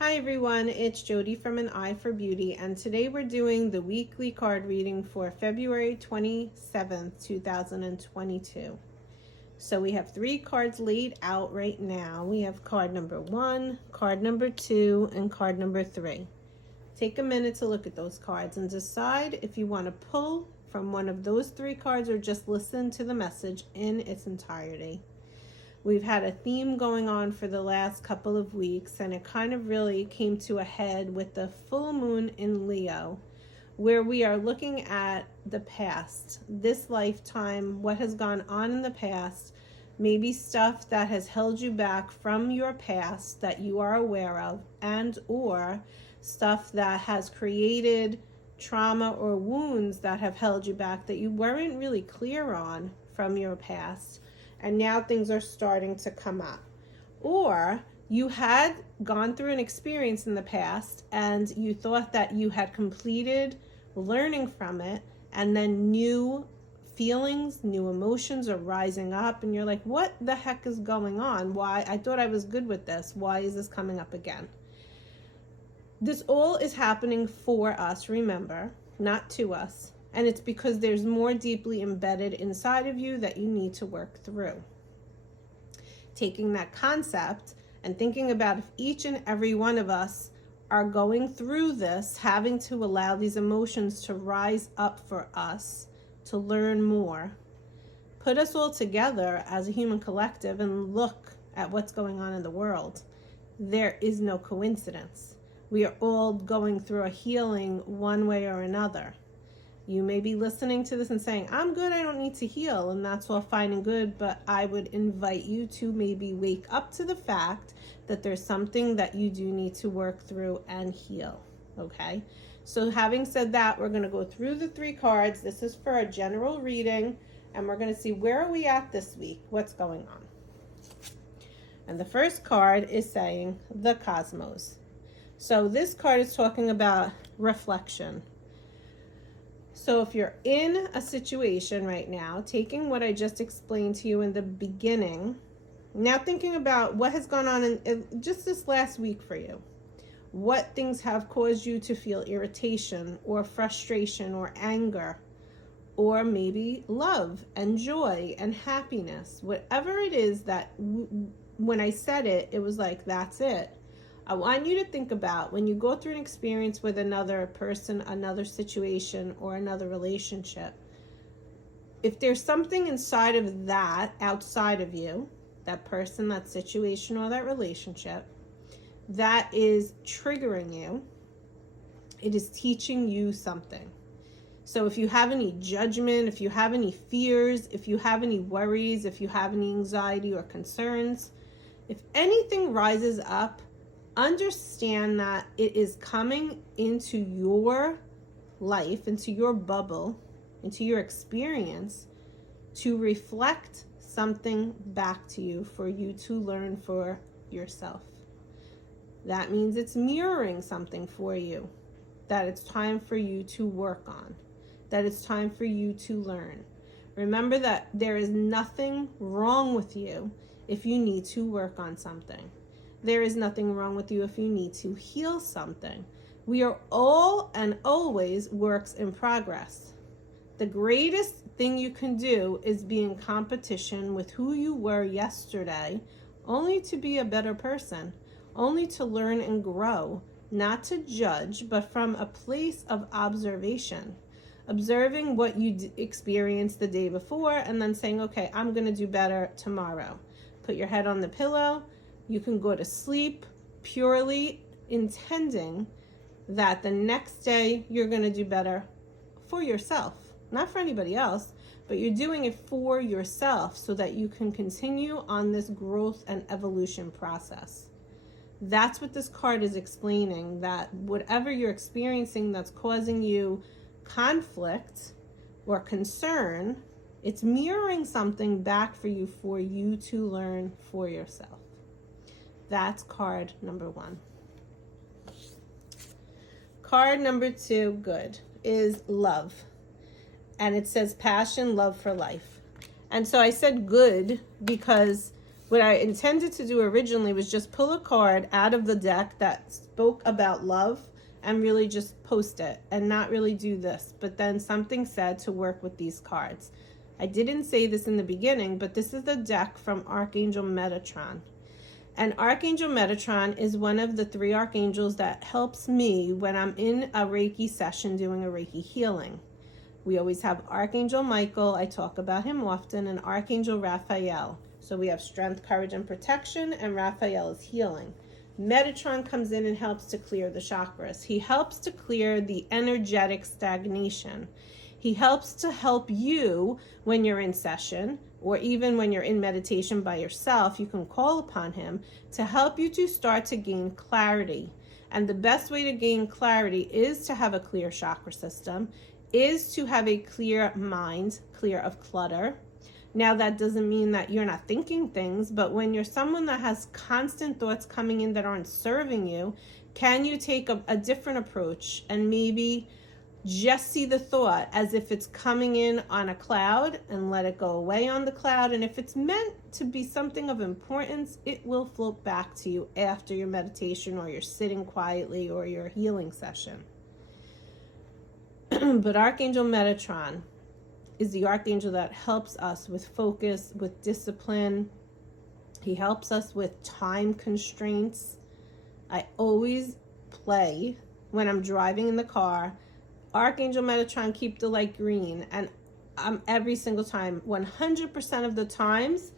Hi everyone, it's Jody from An Eye for Beauty, and today we're doing the weekly card reading for February 27th, 2022. So we have 3 cards laid out right now. We have card number 1, card number 2, and card number 3. Take a minute to look at those cards and decide if you want to pull from one of those 3 cards or just listen to the message in its entirety. We've had a theme going on for the last couple of weeks, and it kind of really came to a head with the full moon in Leo, where we are looking at the past, this lifetime, what has gone on in the past, maybe stuff that has held you back from your past that you are aware of, and or stuff that has created trauma or wounds that have held you back that you weren't really clear on from your past. And now things are starting to come up. Or you had gone through an experience in the past and you thought that you had completed learning from it, and then new feelings, new emotions are rising up, and you're like, what the heck is going on? Why? I thought I was good with this. Why is this coming up again? This all is happening for us, remember, not to us. And it's because there's more deeply embedded inside of you that you need to work through. Taking that concept and thinking about if each and every one of us are going through this, having to allow these emotions to rise up for us to learn more, put us all together as a human collective and look at what's going on in the world. There is no coincidence. We are all going through a healing one way or another. You may be listening to this and saying, I'm good, I don't need to heal, and that's all fine and good, but I would invite you to maybe wake up to the fact that there's something that you do need to work through and heal, okay? So having said that, we're going to go through the 3 cards. This is for a general reading, and we're going to see where are we at this week, what's going on. And the first card is saying the cosmos. So this card is talking about reflection. So if you're in a situation right now, taking what I just explained to you in the beginning, now thinking about what has gone on in just this last week for you. What things have caused you to feel irritation or frustration or anger, or maybe love and joy and happiness. Whatever it is that when I said it, it was like, that's it. I want you to think about when you go through an experience with another person, another situation, or another relationship. If there's something inside of that, outside of you, that person, that situation, or that relationship, that is triggering you, it is teaching you something. So if you have any judgment, if you have any fears, if you have any worries, if you have any anxiety or concerns, if anything rises up, understand that it is coming into your life, into your bubble, into your experience to reflect something back to you for you to learn for yourself. That means it's mirroring something for you that it's time for you to work on, that it's time for you to learn. Remember that there is nothing wrong with you if you need to work on something. There is nothing wrong with you if you need to heal something. We are all and always works in progress. The greatest thing you can do is be in competition with who you were yesterday, only to be a better person, only to learn and grow, not to judge, but from a place of observation. Observing what you experienced the day before and then saying, okay, I'm going to do better tomorrow. Put your head on the pillow. You can go to sleep purely intending that the next day you're going to do better for yourself, not for anybody else, but you're doing it for yourself so that you can continue on this growth and evolution process. That's what this card is explaining, that whatever you're experiencing that's causing you conflict or concern, it's mirroring something back for you to learn for yourself. That's card number 1. Card number 2, good, is love. And it says passion, love for life. And so I said good because What I intended to do originally was just pull a card out of the deck that spoke about love and really just post it and not really do this. But then something said to work with these cards. I didn't say this in the beginning, but this is the deck from Archangel Metatron. And Archangel Metatron is one of the 3 archangels that helps me when I'm in a Reiki session doing a Reiki healing. We always have Archangel Michael, I talk about him often, and Archangel Raphael. So we have strength, courage, and protection, and Raphael is healing. Metatron comes in and helps to clear the chakras. He helps to clear the energetic stagnation. He helps to help you when you're in session, or even when you're in meditation by yourself. You can call upon him to help you to start to gain clarity. And the best way to gain clarity is to have a clear chakra system, is to have a clear mind, clear of clutter. Now, that doesn't mean that you're not thinking things, but when you're someone that has constant thoughts coming in that aren't serving you, can you take a different approach and maybe just see the thought as if it's coming in on a cloud and let it go away on the cloud? And if it's meant to be something of importance, it will float back to you after your meditation or you're sitting quietly or your healing session. But Archangel Metatron is the archangel that helps us with focus, with discipline. He helps us with time constraints. I always play when I'm driving in the car, Archangel Metatron, keep the light green. And every single time, 100% of the times,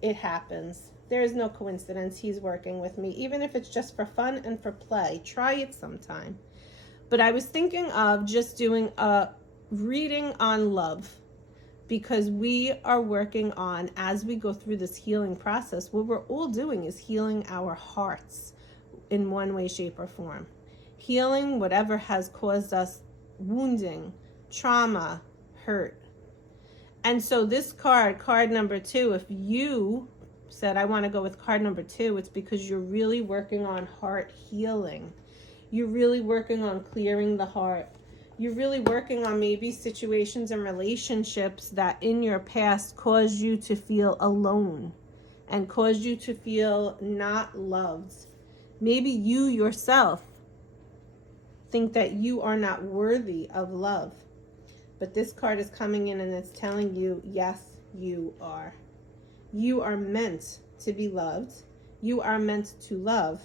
it happens. There is no coincidence. He's working with me, even if it's just for fun and for play. Try it sometime. But I was thinking of just doing a reading on love, because we are working on, as we go through this healing process, what we're all doing is healing our hearts in one way, shape, or form. Healing whatever has caused us wounding, trauma, hurt. And so this card number 2, if you said, I want to go with card number 2, it's because you're really working on heart healing. You're really working on clearing the heart. You're really working on maybe situations and relationships that in your past caused you to feel alone and caused you to feel not loved. Maybe you yourself think that you are not worthy of love. But this card is coming in and it's telling you, yes, you are. You are meant to be loved. You are meant to love.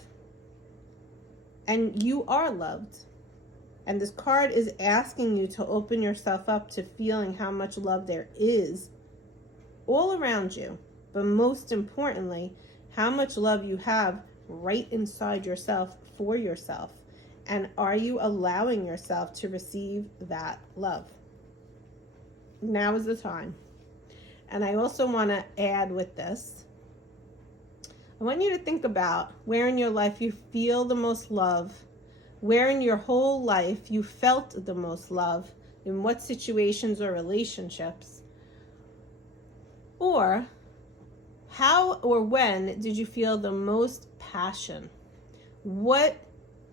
And you are loved. And this card is asking you to open yourself up to feeling how much love there is all around you. But most importantly, how much love you have right inside yourself for yourself. And are you allowing yourself to receive that love? Now is the time. And I also want to add with this, I want you to think about where in your life you feel the most love, where in your whole life you felt the most love, in what situations or relationships, or how or when did you feel the most passion? What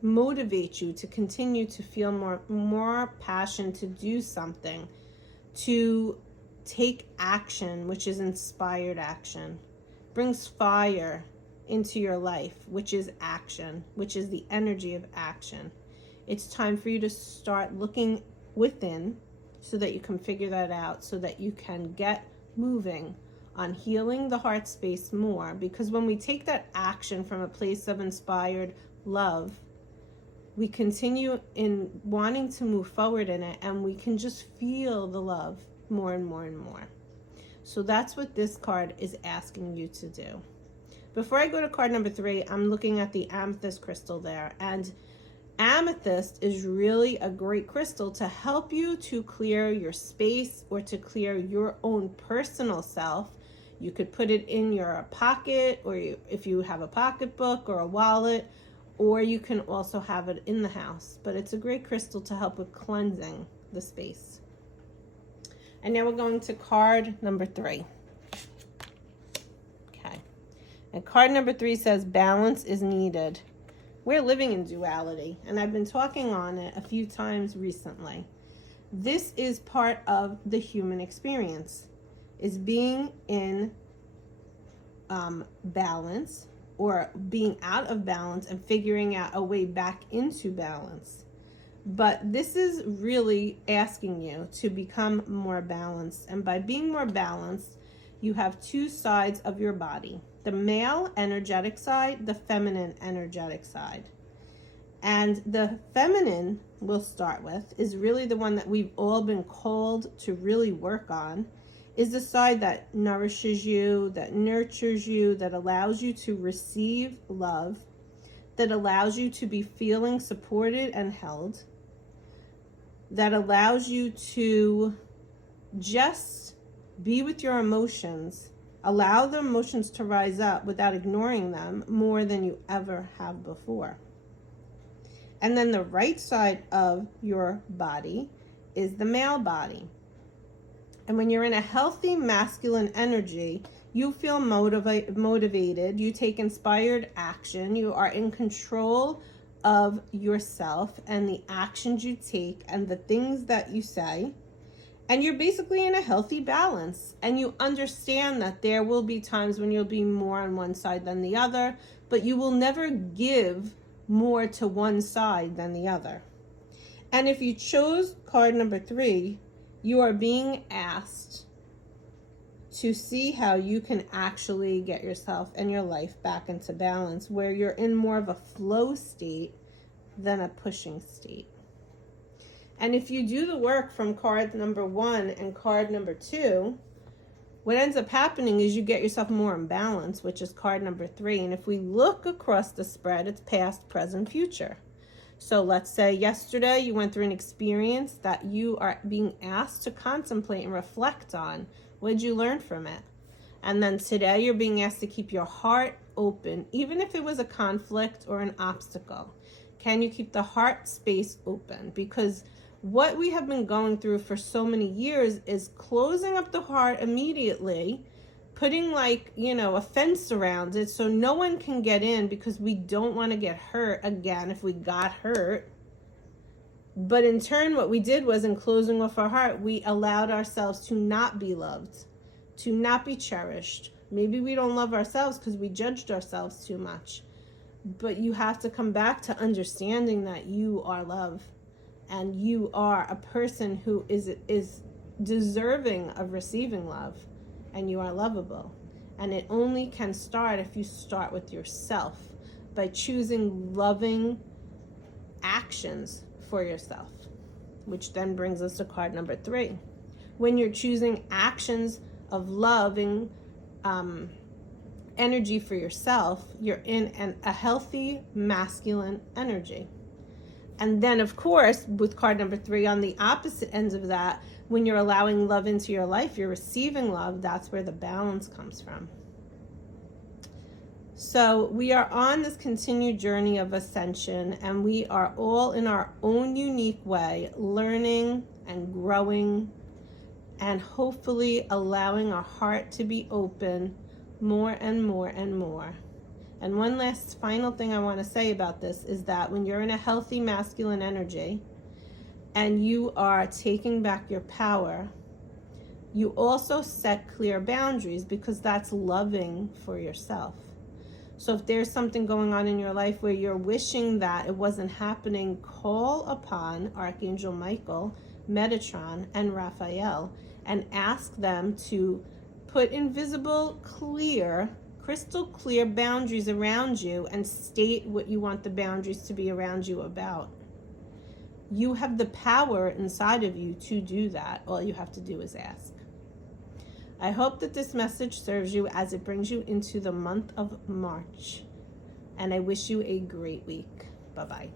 motivates you to continue to feel more passion to do something, to take action, which is inspired action, brings fire into your life, which is action, which is the energy of action. It's time for you to start looking within so that you can figure that out, so that you can get moving on healing the heart space more. Because when we take that action from a place of inspired love, we continue in wanting to move forward in it, and we can just feel the love more and more and more. So that's what this card is asking you to do. Before I go to card number 3, I'm looking at the amethyst crystal there. And amethyst is really a great crystal to help you to clear your space or to clear your own personal self. You could put it in your pocket, or if you have a pocketbook or a wallet, or you can also have it in the house. But it's a great crystal to help with cleansing the space. And now we're going to card number 3. Okay. And card number 3 says balance is needed. We're living in duality, and I've been talking on it a few times recently. This is part of the human experience, is being in balance or being out of balance and figuring out a way back into balance. But this is really asking you to become more balanced. And by being more balanced, you have two sides of your body: the male energetic side, the feminine energetic side. And the feminine, we'll start with, is really the one that we've all been called to really work on, is the side that nourishes you, that nurtures you, that allows you to receive love, that allows you to be feeling supported and held, that allows you to just be with your emotions, allow the emotions to rise up without ignoring them more than you ever have before. And then the right side of your body is the male body. And when you're in a healthy masculine energy, you feel motivated, you take inspired action, you are in control of yourself and the actions you take and the things that you say. And you're basically in a healthy balance. And you understand that there will be times when you'll be more on one side than the other, but you will never give more to one side than the other. And if you chose card number 3, you are being asked to see how you can actually get yourself and your life back into balance, where you're in more of a flow state than a pushing state. And if you do the work from card number 1 and card number 2, what ends up happening is you get yourself more in balance, which is card number 3. And if we look across the spread, it's past, present, future. So let's say yesterday you went through an experience that you are being asked to contemplate and reflect on. What did you learn from it? And then today you're being asked to keep your heart open, even if it was a conflict or an obstacle. Can you keep the heart space open? Because what we have been going through for so many years is closing up the heart immediately, putting a fence around it so no one can get in, because we don't want to get hurt again if we got hurt. But in turn, what we did was, in closing off our heart, we allowed ourselves to not be loved, to not be cherished. Maybe we don't love ourselves because we judged ourselves too much. But you have to come back to understanding that you are love. And you are a person who is deserving of receiving love. And you are lovable. And it only can start if you start with yourself, by choosing loving actions for yourself. Which then brings us to card number 3. When you're choosing actions of loving energy for yourself, you're in a healthy masculine energy. And then, of course, with card number 3, on the opposite ends of that, when you're allowing love into your life, you're receiving love, that's where the balance comes from. So we are on this continued journey of ascension, and we are all in our own unique way, learning and growing, and hopefully allowing our heart to be open more and more and more. And one last final thing I want to say about this is that when you're in a healthy masculine energy and you are taking back your power, you also set clear boundaries, because that's loving for yourself. So if there's something going on in your life where you're wishing that it wasn't happening, call upon Archangel Michael, Metatron, and Raphael and ask them to put invisible, crystal clear boundaries around you, and state what you want the boundaries to be around you about. You have the power inside of you to do that. All you have to do is ask. I hope that this message serves you as it brings you into the month of March. And I wish you a great week. Bye-bye.